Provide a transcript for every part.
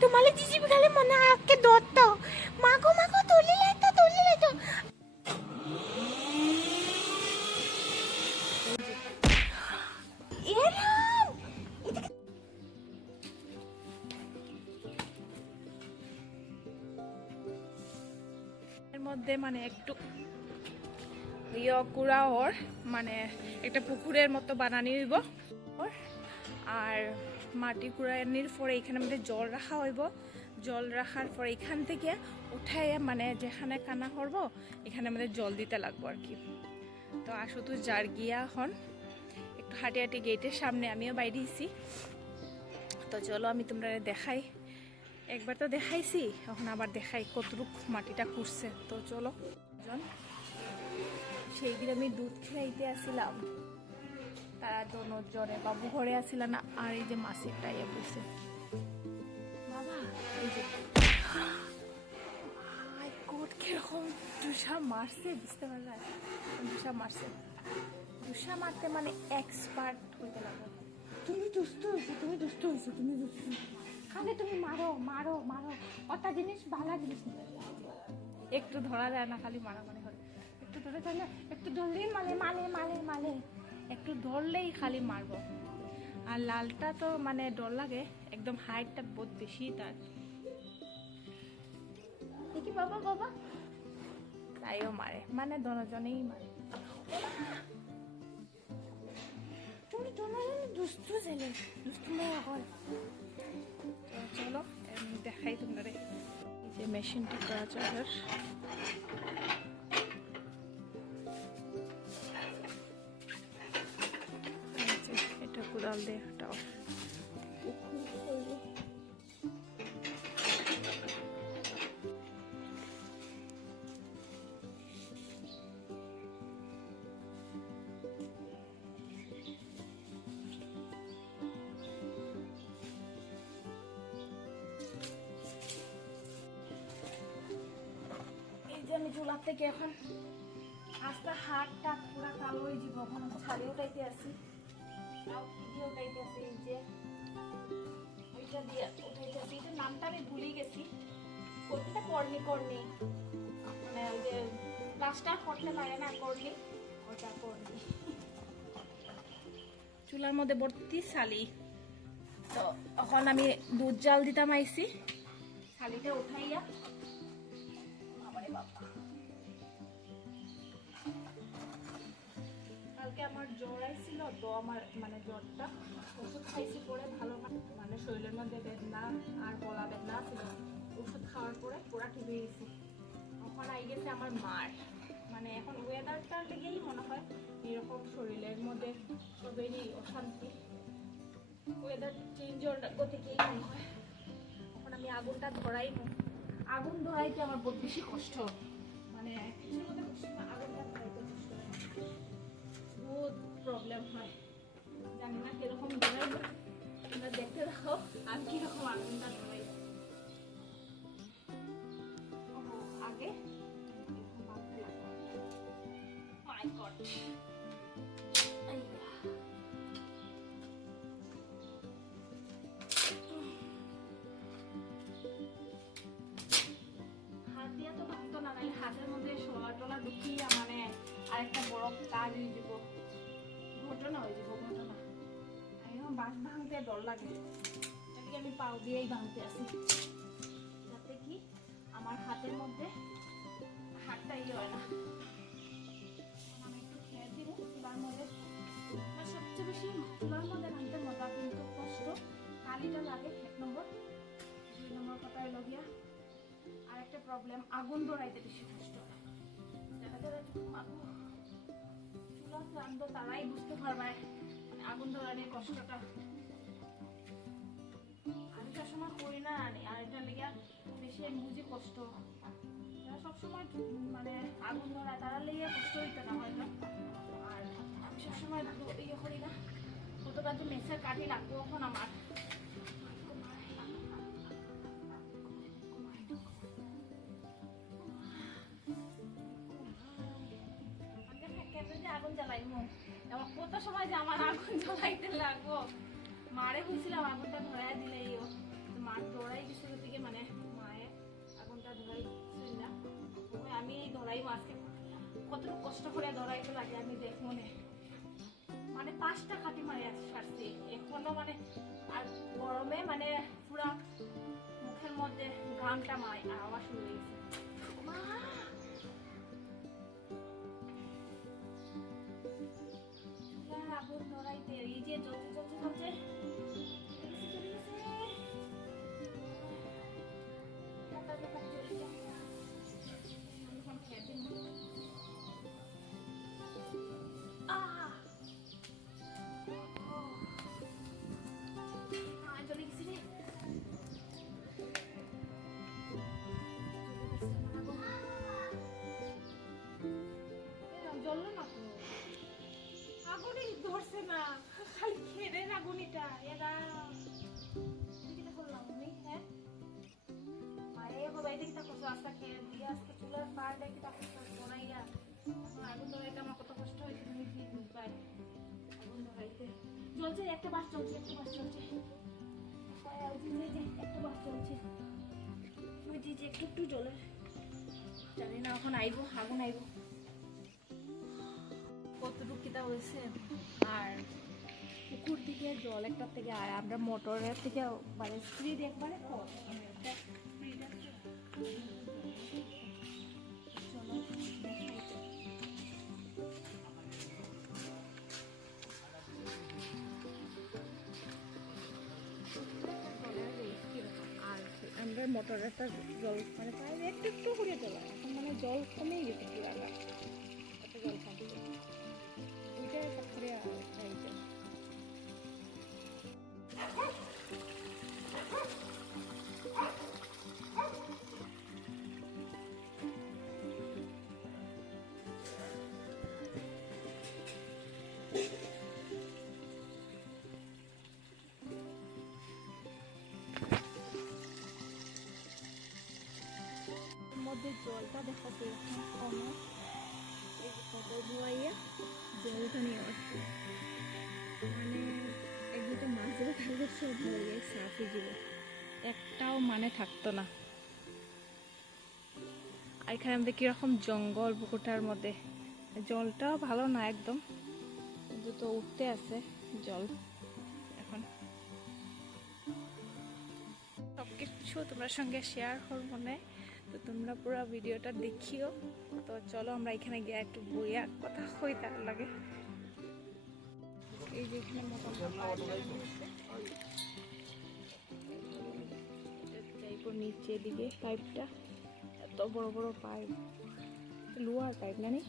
তোমালে জিজিবি খালি মনে আকে দত্ত মাগো মাগো তুলি লাইতো এরাম এর মধ্যে মানে একটু কুড়া ওর মানে একটা পুকুরের মতো বানানি হইব আর মাটি কুড়ানির পরে এখানে মধ্যে জল রাখা হইব জল রাখার পরে এখান থেকে উঠাই মানে যেখানে কানা করব এখানে আমাদের জল দিতে লাগবো আর কি। তো আসো তো যার গিয়া এখন একটু হাঁটি হাঁটি গেটের সামনে আমিও বাইরেছি। তো চলো আমি তোমরা দেখাই, একবার তো দেখাইছি এখন আবার দেখাই কতটুক মাটিটা কুড়ছে। তো চলো সেই দিন আমি দুধ খেলাইতে আসছিলাম তারা জনে বাবু ঘরে আসছিল না আর এই যে মাসিরটা ইয়ে বসে বাবা এই যে কিরকম দুসা মারছে বুঝতে পারলা, দুসা মারছে, দুসা মারতে মানে এক্সপার্ট হইতে লাগবে। তুমি দুষ্ট হয়েছো খালি তুমি মারো মারো মারো কটা জিনিস ভালো জিনিস একটু ধরা যায় না, খালি মারামারি করে একটু ধরে তাহলে একটু ধরলেই মালে একটু ধরলেই খালি মারবো। আর লালটা তো মানে ডর লাগে, একদম হাইটটা বহুত বেশি তার। দেখি বাবা তাইও মারে মানে দুজনেই মারে। তুমি দুষ্টু ছেলে দুষ্টু মেয়ে এখন। চলো দেখাই তোমরা এই যে মেশিনটি করা চার্জার এটা কোদাল দিয়ে হাঁটাও আমি চুলা থেকে এখন আস্তে হাতটা পুরা কালো হয়ে যাব। এখন ছাড়ি উঠাইতে আসি উঠাইতে আসি এই যে ওইটা দিয়ে উঠাইতে আসি। এটার নামটা আমি ভুলেই গেছি, কোনটা করনি মানে ওই যে প্লাস্টার করলে পারে না করলি ওটা করলি। চুলার মধ্যে ভর্তি শালি। তো এখন আমি দুধ জাল দিতাম আইসি, শালিটা উঠাইয়া কালকে আমার জ্বর আইছিল তো আমার মানে জ্বরটা ওষুধ খাইছি পরে ভালো মানে শরীরের মধ্যে বেদনা আর গলা বেদনা ছিল, ওষুধ খাওয়ার পরে পুরা ঠিক হয়ে গেছি। এখন আই গেছে আমার মার মানে এখন ওয়েদারটার লেগেই মনে হয় এরকম শরীরের মধ্যে সবেরই অশান্তি, ওয়েদার চেঞ্জের থেকেই মনে হয়। এখন আমি আগুনটা আগুন ধরাইতে আমার বহুত বেশি কষ্ট, মানে কিছুর মধ্যে কষ্ট না, আগুনটা ধরাইতে কষ্ট বহুত প্রবলেম হয়। জানি না কিরকম ধরাইব, তোমরা দেখতে দেখো আর কিরকম আগুনটা ধরাই। আগে মাই গড হাত দিয়া তো ভাঙতো না, নাহলে হাতের মধ্যে সোলা টোলা ঢুকিয়ে মানে আরেকটা বড় কাজ হয়ে যাব, ঘটনা হয়ে যাব ঘটনা। এখন বাঁশ ভাঙতে ডর লাগে, এটাকে আমি পাও দিয়েই ভাঙতে আসি যাতে কি আমার হাতের মধ্যে হাতটা ইয়ে হয় না। আমি একটু খেয়ে দিব চুলার মধ্যে, আমার সবচেয়ে বেশি চুলার মধ্যে ভাঙতে মজা কিন্তু কষ্ট কালিটা লাগে 1 নম্বর। 2 নম্বর কথা হলো গিয়া আর একটা প্রবলেম, আগুন ধরাইতে বেশি কষ্ট হয়। যারা যারা চুলা রান্ধো তারাই বুঝতে পারবে মানে আগুন ধরানোর কষ্টটা। আমি সবসময় করি না আর এটা লেগে বেশি আমি বুঝি কষ্ট। যারা সবসময় মানে আগুন ধরায় তারা লেগে কষ্ট হইতে না হয়তো, আর আমি সবসময় ইয়ে করি না, কতটা তো মেসের কাটি লাগবো এখন আমার। আগুন জ্বালাই কত সময় যে আমার আগুন জ্বালাইতে লাগবো, মারে হয়েছিলাম আগুনটা ধরাই দিলে মাছ ধরাই দিছে ওদিকে মানে মায়ে আগুনটা ধরাইছিল না আমি ধরাই মাছকে কত কষ্ট করে ধরাইতে লাগে আমি দেখ মনে মানে 5টা খাটি মারি আসছি এখনো মানে আর গরমে মানে পুরা মুখের মধ্যে ঘামটা মায় আওয়াজ শুরু হয়েছে আগুন ধরাইতে এই যে জ্বলতে জ্বলতে জ্বলতে ধরছে না খালি খেরের আগুনিটা এরা কিটা করলাম আমি হ্যাঁ মায়ে বাবা কিটা করছো আস্তা খেয়ে দিয়ে আজকে চুলার পাড়টা কিটা করছো বনাইয়া আগুন ধরাইতে আমার কত কষ্ট হয়েছে তুমি কি বুঝবাই আগুন ধরাইতে জ্বলছে একটা বাস চলছে একটা বাস চলছে একটা বাস চলছে ওই যে একটু একটু জ্বলে জানি না এখন আইবো আগুন আইবো কতটুকু কিটা হয়েছে আর পুকুর দিকে জল একটা থেকে আর আমরা মোটরের থেকে মানে স্পিড একবারে আর আমরা মোটরের একটা জল মানে প্রায় একটু একটু করে জল এখন মানে জল কমেই গেছে পুরা এত জল খাচ্ছে মধ্যে জলটা দেখাতে কমে এই কত ধোয়াইয়া জলটা নিয়ে আসছে মানে এক দুটো মাছ ধরে থাকলে সব ধরে সাফ হয়ে যাবে একটাও মানে থাকতো না আর এখানে আমাদের কিরকম জঙ্গল পুকুরটার মধ্যে জলটাও ভালো না একদম কিন্তু তো উঠতে আছে জল এখন সবকিছু তোমার সঙ্গে শেয়ার করবো না তো তোমরা পুরো ভিডিওটা দেখিও তো চলো আমরা এখানে গিয়ে একটু বইয়া কথা হই তার লাগে এই যে এখানে নিচে দিকে পাইপটা এত বড় বড় পাইপ লোহার পাইপ জানি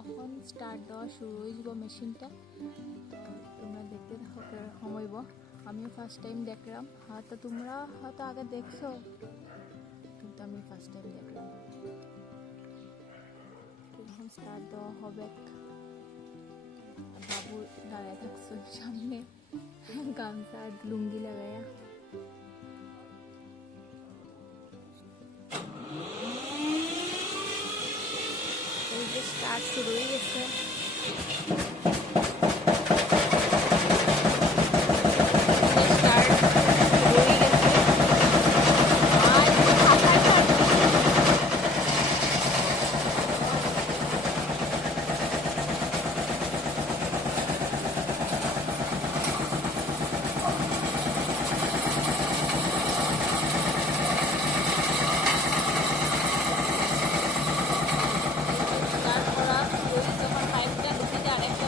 এখন স্টার্ট দেওয়া শুরু হয়ে যাব মেশিনটা তো তোমরা দেখতে থাকো সময়ব আমিও ফার্স্ট টাইম দেখলাম হয়তো তোমরা হয়তো আগে দেখছো কিন্তু আমি ফার্স্ট টাইম দেখলাম এখন স্টার্ট দেওয়া হবে বাবু দাঁড়ায় থাকছো সামনে গামছা আর লুঙ্গি লাগাইয়া এই যে স্টার্ট শুরু হয়ে গেছে যখন পাইপটা ঢুকে যায় আরেকটা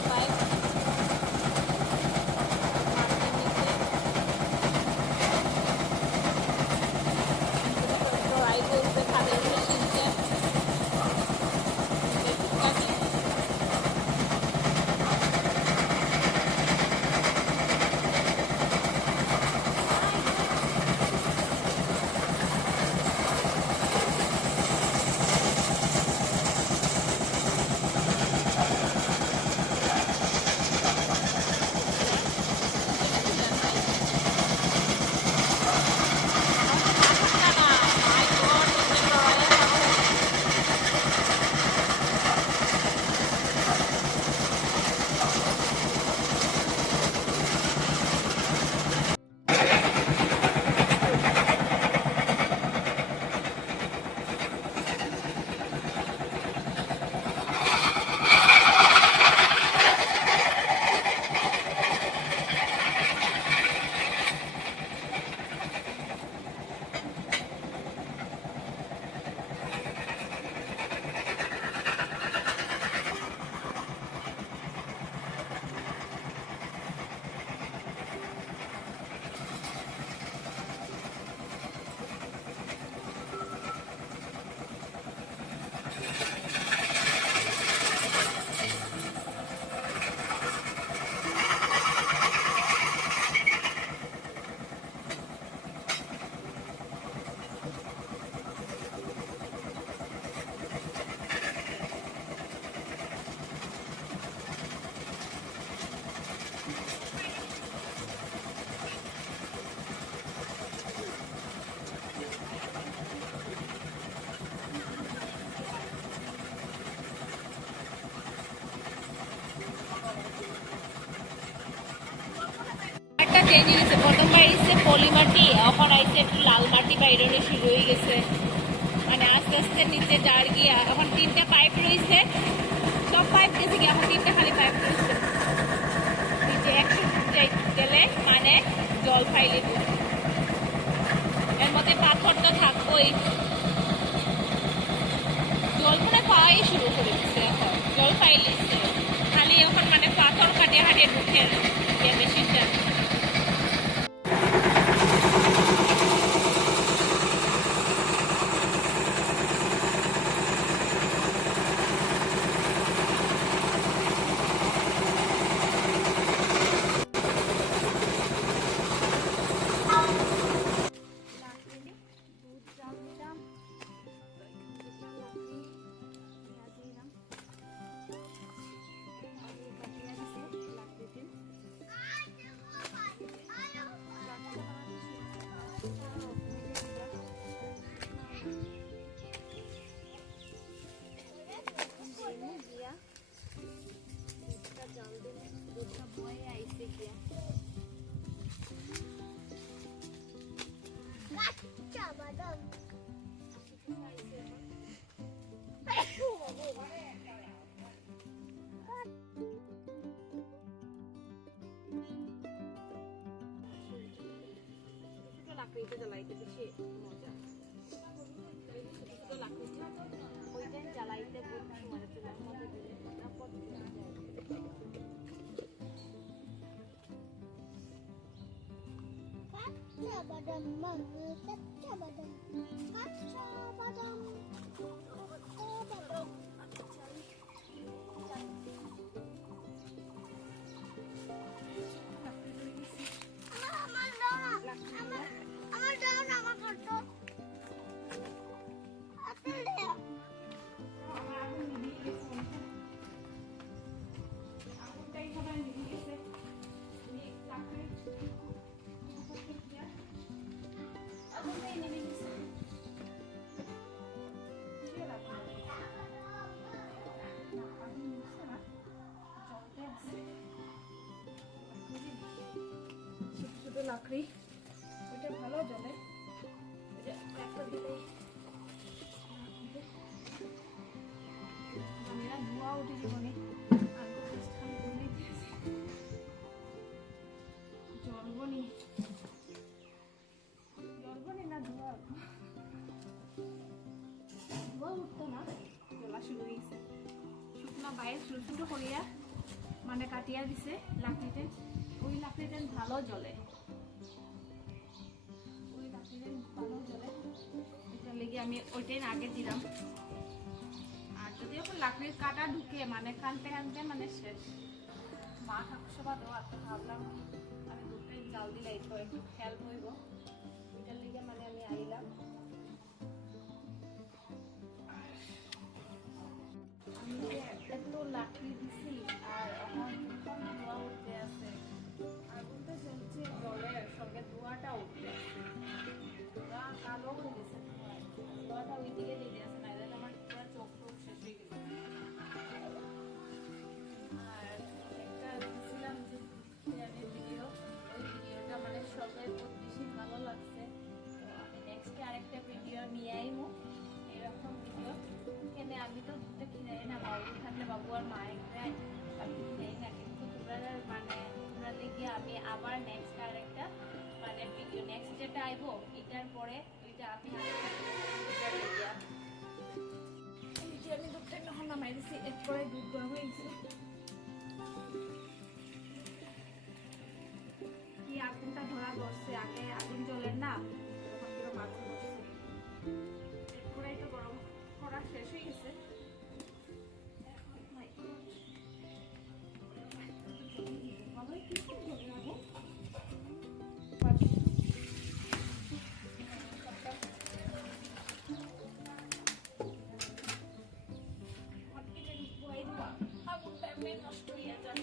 চেঞ্জ হয়ে গেছে। প্রথম বাইরেছে পলি মাটি, এখন আইসে একটু লাল মাটি বাইরে শুরু হয়ে গেছে। মানে আস্তে আস্তে নিচে যার গিয়া এখন 3টা পাইপ রয়েছে, সব পাইপ গেছে কি এখন 3টা খালি পাইপ রয়েছে। নিচে 100 ফুট গেলে মানে জল ফাইলে দেবে। এর মধ্যে পাথর তো থাকবোই, জল মানে পাওয়াই শুরু করে দিচ্ছে। এখন জল ফাইলেছে খালি, এখন মানে পাথর কাটিয়ে হাটিয়ে ঢুকে মেশিনটা। লাকড়িতে জ্বালাইতে বেশি মজা। ছোট লাকড়িটা ওইটা জ্বালাইতে বহুত সময় চুলার মধ্যে দিলে তারপর কাঁচা বাদাম মানে কাঁচা বাদাম কাঁচা বাদাম লাকড়ি ওইটা ভালো জ্বলে। ধোঁয়া উঠে জীবনে জলবনি জলবনি না ধোঁয়া ধোঁয়া উঠতো না, জ্বলা শুরু হয়েছে। শুকনো বাইরে ছোটো ছোটো করিয়া মানে কাটিয়া দিছে লাকড়িতে, ওই লাকড়িতে ভালো জ্বলে, ওই লাকড়িতে ভালো জ্বলে। এটার লেগে আমি ওইটাই আগে দিলাম। আর যদি এখন লাকড়ির কাটা ঢুকে মানে কানতে কানতে মানে শেষ। মা ঠাকুরসভা দেওয়া তো ভাবলাম আমি দুটোই জাল দিলে তো একটু খেয়াল হইব, ওইটার লেগে মানে আমি আইলাম। আমি এত লাকড়ি দিছি আর এখন ধোঁয়া উঠতে আছে, আগুনটা জ্বলছে, জলের সঙ্গে ধোঁয়াটা উঠতে আছে, ধোঁয়া কালো হয়ে গেছে, ধোঁয়াটা ওই দিকে দিতে আছে, না আমার পুরো চোখ টোক শেষ হয়ে গেছে। আর একটা দিয়েছিলাম যে ভিডিও, ওই ভিডিওটা মানে সবাই খুব বেশি ভালো লাগছে। তো আমি নেক্সটে আরেকটা ভিডিও নিয়ে আইবো এরকম ভিডিও। কেন আমি তো দুধটা কিনাই না, বাবু থাকলে বাবু আর মায়ের খায়, আমি কিনাই না। কিন্তু তোমরা মানে তোমরা দেখি আমি আবার নেক্সট আরেকটা মানে ভিডিও নেক্সট যেটা আইবো এটার পরে ওইটা আমি আমি দুধটা যখন নামাই দিচ্ছি এরপরে দুধ গরম হয়ে গেছে। কি আগুনটা ধরা ধরছে, আগে আগুন জ্বলে না তখন কিরকম আগুন ধরছে, এরপরে তো গরম করা শেষ হয়ে গেছে। নষ্ট হয়ে যায়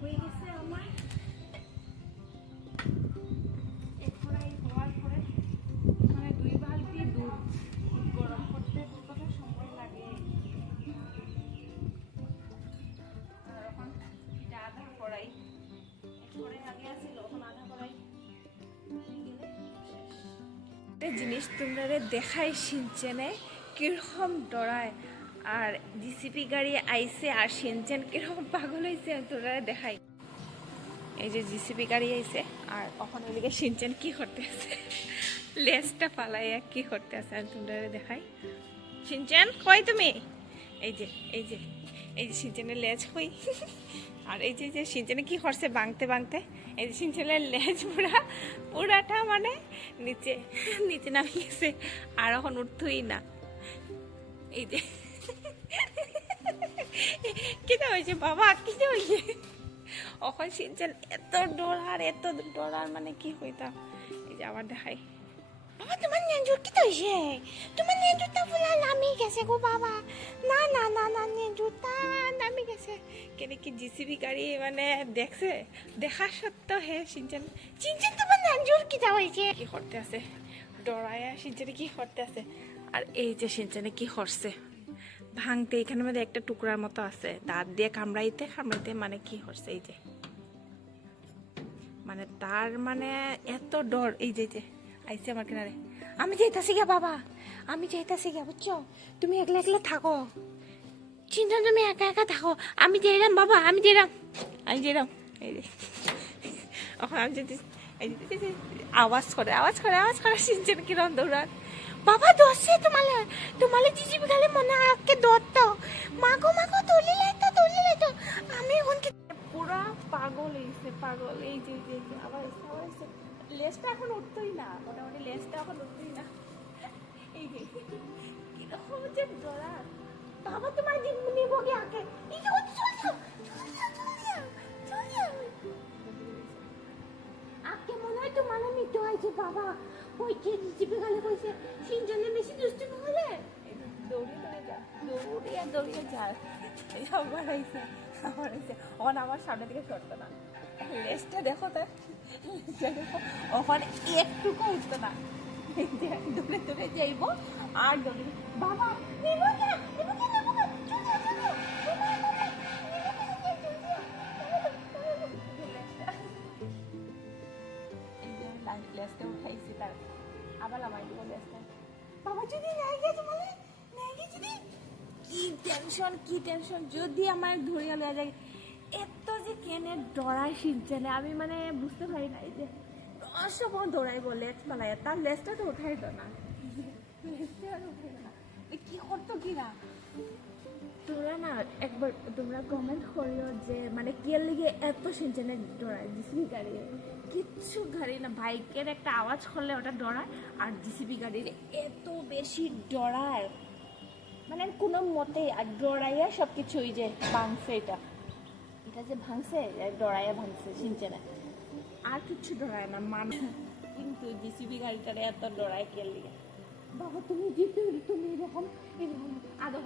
হয়ে গেছে আমার। এরপরে হওয়ার পরে মানে 2 বালতি দুধ জিনিস তোমরা দেখাই শিনচেনে কিরকম ডরায় আর জিসিপি গাড়ি আইছে আর শিনচেন কিরকম পাগল হয়েছে তোমরা দেখাই। এই যে জিসিপি গাড়ি আইছে আর ওখানে এদিকে শিনচেন কি করতে আছে, লেজটা পালাইয়া কি করতে আছে আর তোমরা দেখাই। শিনচেন কই তুমি? এই যে এই যে এই যে শিনচেনের লেজ কই। আর এই যে শিনচেনে কি করছে বাংতে বাংতে, এই যে শিনচেনের লেজ পুরাটা মানে নিচে নিচে নামে গেছে আর এখন উঠতই না। এই যে কিটা হয়েছে বাবা, কিটা হয়েছে? ওখানে শিনচেন এত ডরার মানে কি হইতাম। এই যে আবার দেখাই, বাবা তোমার নেজুর কি হয়েছে? তোমার নেজুরটা পুরা নামি গেছে গো বাবা। না না না না নেজুরটা নামি গেছে। কেন কি জিসিবি গাড়ি মানে দেখছে, দেখা সত্ত্বেও হে শিনচেন তোমার নেজুর কি হয়েছে কি করতে আছে, ডরায়া শিনচেনে কি করতে আছে। আর এই যে শিনচেনে কি করছে ভাঙতে, এখানে মধ্যে একটা টুকরার মতো আছে, দাঁত দিয়ে কামড়াইতে মানে কি করছে। এই যে মানে তার মানে এত ডর। এই যে আইসে আমার কিনারে, আমি যাইতাছি গা বাবা, আমি যাইতাছি গা, বুঝছো? তুমি একলা একলা থাকো, চিন্তা তুমি একা একা থাকো, আমি যাইলাম বাবা, আমি যাইলাম। এই যে এখন আমি যদি আওয়াজ করে শিনচেন কিরম দৌড়ান। বাবা দোষে তোমালে জিজিবি গালে মনে আকে দৌড়তো, মাগো তলিলে তো আমি এখন কি পুরা পাগল হয়েছে পাগল। এই যে আবার এসে লেজটা এখন উঠতোই না, মোটামুটি লেজটা এখন উঠতোই না। এই যে কিরকম যে ডরা। বাবা তোমার দিন নিব কি আগে, এই যে চল যাও আকে মনে হয় তোমার নিতে হয়েছে বাবা। কইছে জিপে গালে কইছে শিনচেনে বেশি দুষ্টু হলে দৌড়িয়ে যা। আবার আইছে ওখানে আমার সামনে থেকে সরতো না, লেজটা দেখো তার, ওখানে একটুকু উঠতো না। দৌড়ে যাইব আর দৌড়ে বাবা লেজটা উঠাইছি তার, আবার আমার লেজটা বাবা যদি নাই গেছে বলে নাই গেছে দি কি টেনশন যদি আমার ধরিয়া লয়ে যায়। এত যে কেনে ডরাই শিনচেনে আমি মানে বুঝতে পারি না। এই যে সব দৌড়াইব লেজ পালাই, তার লেজটা তো উঠাই তো না, কি করতো কিনা। তোমরা না একবার তোমরা কমেন্ট করিও যে মানে কি লিগে এত শিনচেনে ডরায় জিসিবি গাড়ি। কিচ্ছু গাড়ি না, বাইকের একটা আওয়াজ করলে ওটা ডরায়, আর জিসিবি গাড়ির এত বেশি ডরায় মানে কোনো মতে আর ডরাইয়া সব কিছু। ওই যে ভাঙছে এটা যে ভাঙছে ডরাইয়া ভাঙছে শিনচেনে, আর কিচ্ছু ডরায় না মানে। কিন্তু জিসিবি গাড়িটারে এত ডরায় কে লিগে। বাবা তুমি এরকম আদৌ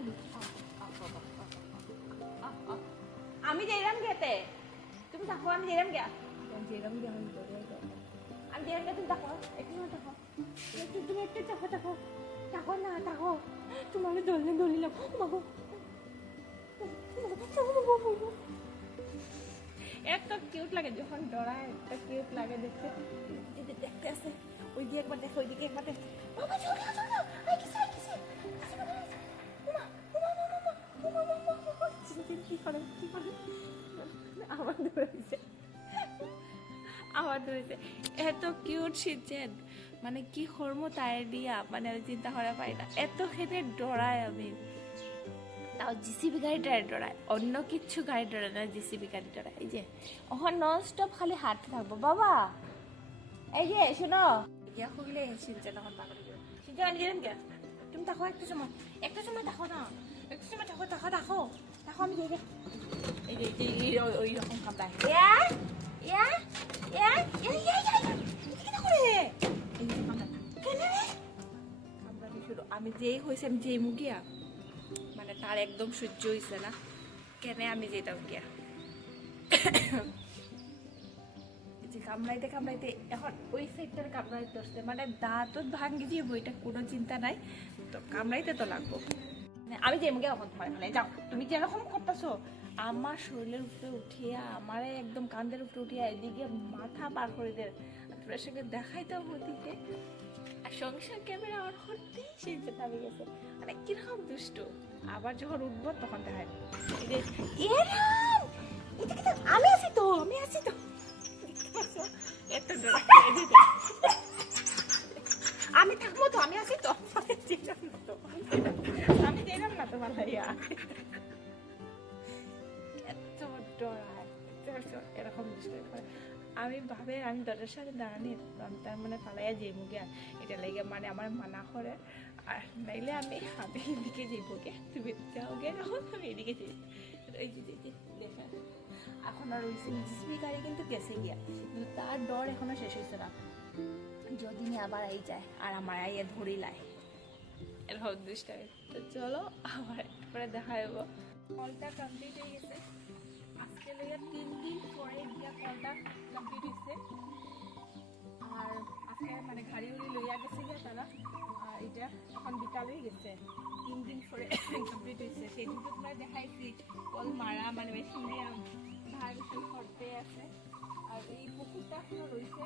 আমি যাইলাম গেতে, তুমি থাকো, আমি যাইলাম গে আমি যাইলাম গে তুমি থাকো, তুমি একটু থাকো না তোমার দলিলাম বাবু। এত কিউট লাগে যখন ডরায়, একটা কিউট লাগে দেখতে। দেখতে আছে ওই দিকে একবার দেখো, ওইদিকে একবার দেখো। বাবা আবার ধরেছে এত কিউট শিনচেন মানে কি করবো তাই দিয়া মানে চিন্তা করা পাই না, এত খেতে ডরায় আমি। তাও জিসিবি গাড়িটারে ডরায়, অন্য কিচ্ছু গাড়ি ডরায় না, জিসিবি গাড়ি ডরায়। এই যে ওখানে নন স্টপ খালি হাঁটতে থাকবো বাবা। এই যে শোনো গিয়া খুবলে শিনচেন তখন পাগল শিনচেন আমি গেলাম গে, তুমি দেখো একটু সময় দেখো না, একটু সময় দেখো আমি যাই। এই যে ওই রকম কামড়ায় আমি যেই হয়েছে আমি যেই মুগিয়া মানে তার একদম সহ্য হয়েছে না, কেনে আমি যেতাম গিয়া যে কামড়াইতে এখন ওই সাইডটার কামড়াইতে আসছে মানে দাঁত ভাঙ্গি দিয়ে বইটা কোনো চিন্তা নাই, তো কামড়াইতে তো লাগবো। আমি যে মুগে এখন ভয় ফেলে যাও, তুমি যেরকম করতেছো আমার শরীরের উপরে উঠিয়া আমার একদম কান্দের উপরে উঠিয়া এদিকে মাথা পার করে দে, তোর সঙ্গে দেখাইতে ওদিকে সংসার ক্যামেরা অন করতেই সেই যে নামে গেছে, মানে কিরকম দুষ্ট। আবার যখন উঠবো তখন দেখায় আমি আছি তো, আমি আছি তো, এত আমি থাকবো তো, আমি আছি তো, আমি দিলাম না তোমার ভাইয়া, এত ডরায় এরকম দুষ্ট। আমি ভাবে আমি দরজার সাথে দাঁড়ানি, আমি তার মানে পালাইয়া যাই মুখে, এটা লেগে মানে আমার মানা করে। আর নাইলে আমি এদিকে যাইব গে, তুমি যাও গে, যখন আমি এদিকে যাই। এই যে দেখেন এখন আর ওই জিসিবি গাড়ি কিন্তু গেছে গিয়া, কিন্তু তার ডর এখনো শেষ হয়েছে না, যদি আবার আই যায় আর আমার আইয়া ধরি লাই, এরকম দুষ্ট। তো চলো আবার পরে দেখা যাবো। কলটা কমপ্লিট হয়ে গেছে, আজকে লেগে 3 দিন পরে দিয়া কলটা কমপ্লিট হয়েছে। আর আজকে মানে গাড়ি উড়ি লইয়া গেছে গিয়া তারা, আর এটা এখন বিকাল হয়ে গেছে, 3 দিন পরে কমপ্লিট হয়েছে। সেদিন তো তোমরা দেখাইছি কল মারা মানে মেশিন দিয়ে ভাই মেশিন করতে আছে। আর এই পুকুরটা এখনো রয়েছে,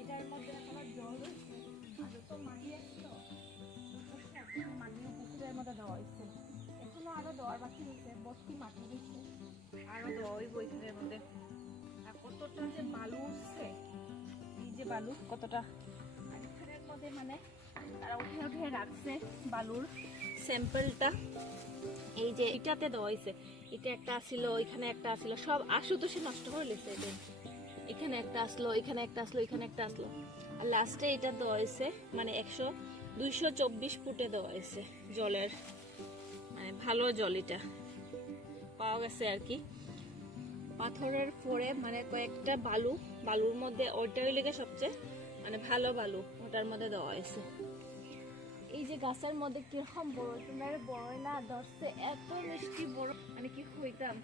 এটার মধ্যে এখনো জল রয়েছে, আর যত মাটি আসছিল মাটিও পুকুরের মধ্যে দেওয়া হয়েছে, এখনো আরো দেওয়ার বাকি রয়েছে, বস্তি মাটি দিচ্ছে আরো দেওয়া হইব এখানের মধ্যে। আর কতটা যে বালু উঠছে, এই যে বালু কতটা, আর এখানের মধ্যে মানে তারা উঠে উঠে রাখছে বালুর স্যাম্পলটা। এই যে এটাতে দেওয়া হয়েছে, এটা একটা আসছিল, ওইখানে একটা আসছিল, সব আশুতোষে নষ্ট করে লেছে। এখানে একটা আসলো, এখানে একটা আসলো, এখানে একটা আসলো, আর লাস্টে এটা দেওয়া হয়েছে মানে 224 ফুটে দেওয়া হয়েছে জলের, মানে ভালো জল এটা পাওয়া গেছে আর কি। পাথরের পরে মানে কয়েকটা বালুর মধ্যে ওইটাই লেগে সবচেয়ে মানে ভালো বালু, ওটার মধ্যে দেওয়া হয়েছে। এই যে গাছের মধ্যে কিরকম বড়, তোমরা বড় না ধরছে, এত মিষ্টি বড় মানে কি হইতাম।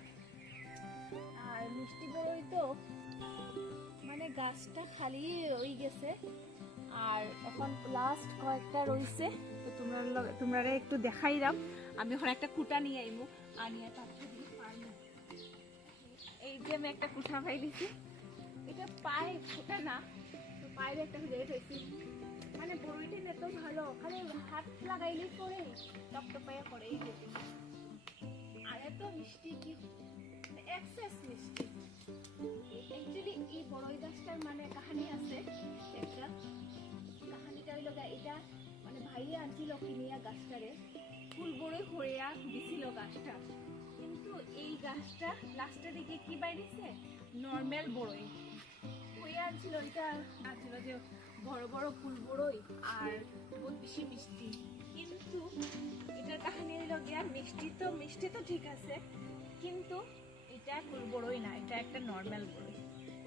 আর মিষ্টি বড়ই তো মানে গাছটা খালি হয়ে গেছে, আর এখন লাস্ট কয়েকটা রয়েছে। তো তোমরা একটু দেখাইলাম। আমি এখন একটা কুটা নিয়ে আইমু, আনিয়ে তারপরে এই যে আমি একটা কুঠা পাই দিছি, এটা পায়ে কুটা না তো পায়ের একটা রেট হয়েছে, মানে বড়ইটা এত ভালো, খালি হাত লাগাইলেই পরে টপটপাইয়া পড়ে। এই যে আর এত মিষ্টি, কি এক্সেস মিষ্টি। অ্যাকচুয়ালি এই বড়ই গাছটার মানে কাহিনী আছে একটা, কাহিনীটা হইল এটা মানে ভাইয়া আনছিল কিনিয়া গাছটারে, ফুল বড়ই হইয়া দিছিল গাছটা, কিন্তু এই গাছটা লাস্টের দিকে কি বাইরেছে নর্মাল বড়ই হইয়া আনছিল। এটা আনছিল যে বড় বড় ফুল বড়ই আর বহুত বেশি মিষ্টি, কিন্তু এটার কাহিনী হইল গিয়া মিষ্টি তো ঠিক আছে, কিন্তু এটা ফুল বড়ই না, এটা একটা নর্মাল বড়ই।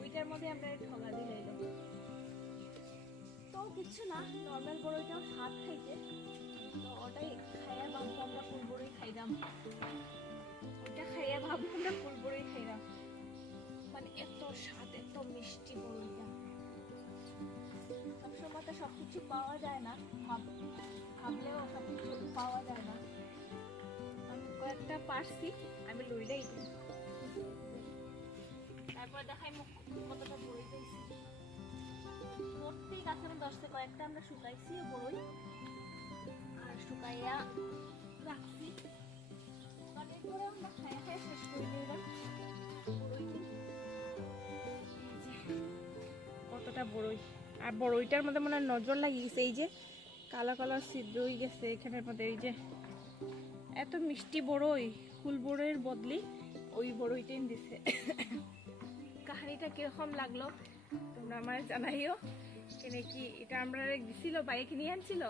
ওইটার মধ্যে আমরা ঠগা দিলাইল তো কিছু না, নর্মাল বড়ইটাও স্বাদ খাইতে, তো ওটাই খাইয়া ভাববো আমরা ফুল বড়ই খাইলাম, ওইটা খাইয়া ভাববো আমরা ফুল বড়ই খাইলাম, মানে এত স্বাদ এত মিষ্টি বড়ইটা। সবসময় তো সবকিছু পাওয়া যায় না, ভাবলেও সবকিছু পাওয়া যায় না। আমি কয়েকটা পারছি, আমি লইলেই তারপর দেখাই কতটা বড়ই পেয়েছি। প্রত্যেক গাছের দশটা কয়েকটা আমরা শুকাইছি বড়ই, আর শুকাইয়া রাখছি, পরে আমরা খাইয়া শেষ করে দিলাম। কতটা বড়ই, আর বড়ইটার মধ্যে মনে হয় নজর লাগিয়েছে, এই যে কালো কালো ছিদ্র হয়ে গেছে এখানের মধ্যে। এই যে এত মিষ্টি বড়ই, ফুল বড়ইয়ের বদলি ওই বড়ইটাই দিছে। কাহিনীটা কিরকম লাগলো তোমরা আমার জানাইও, কেন কি এটা আমরা দিছিল বাইরে কিনে আনছিল,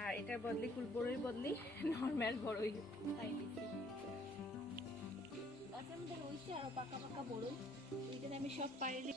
আর এটার বদলি ফুল বড়ইয়ের বদলি নর্মাল বড়ই তাই দিছি। গাছের মধ্যে রয়েছে আরো পাকা পাকা বড়ই, ওইখানে আমি সব পাইলে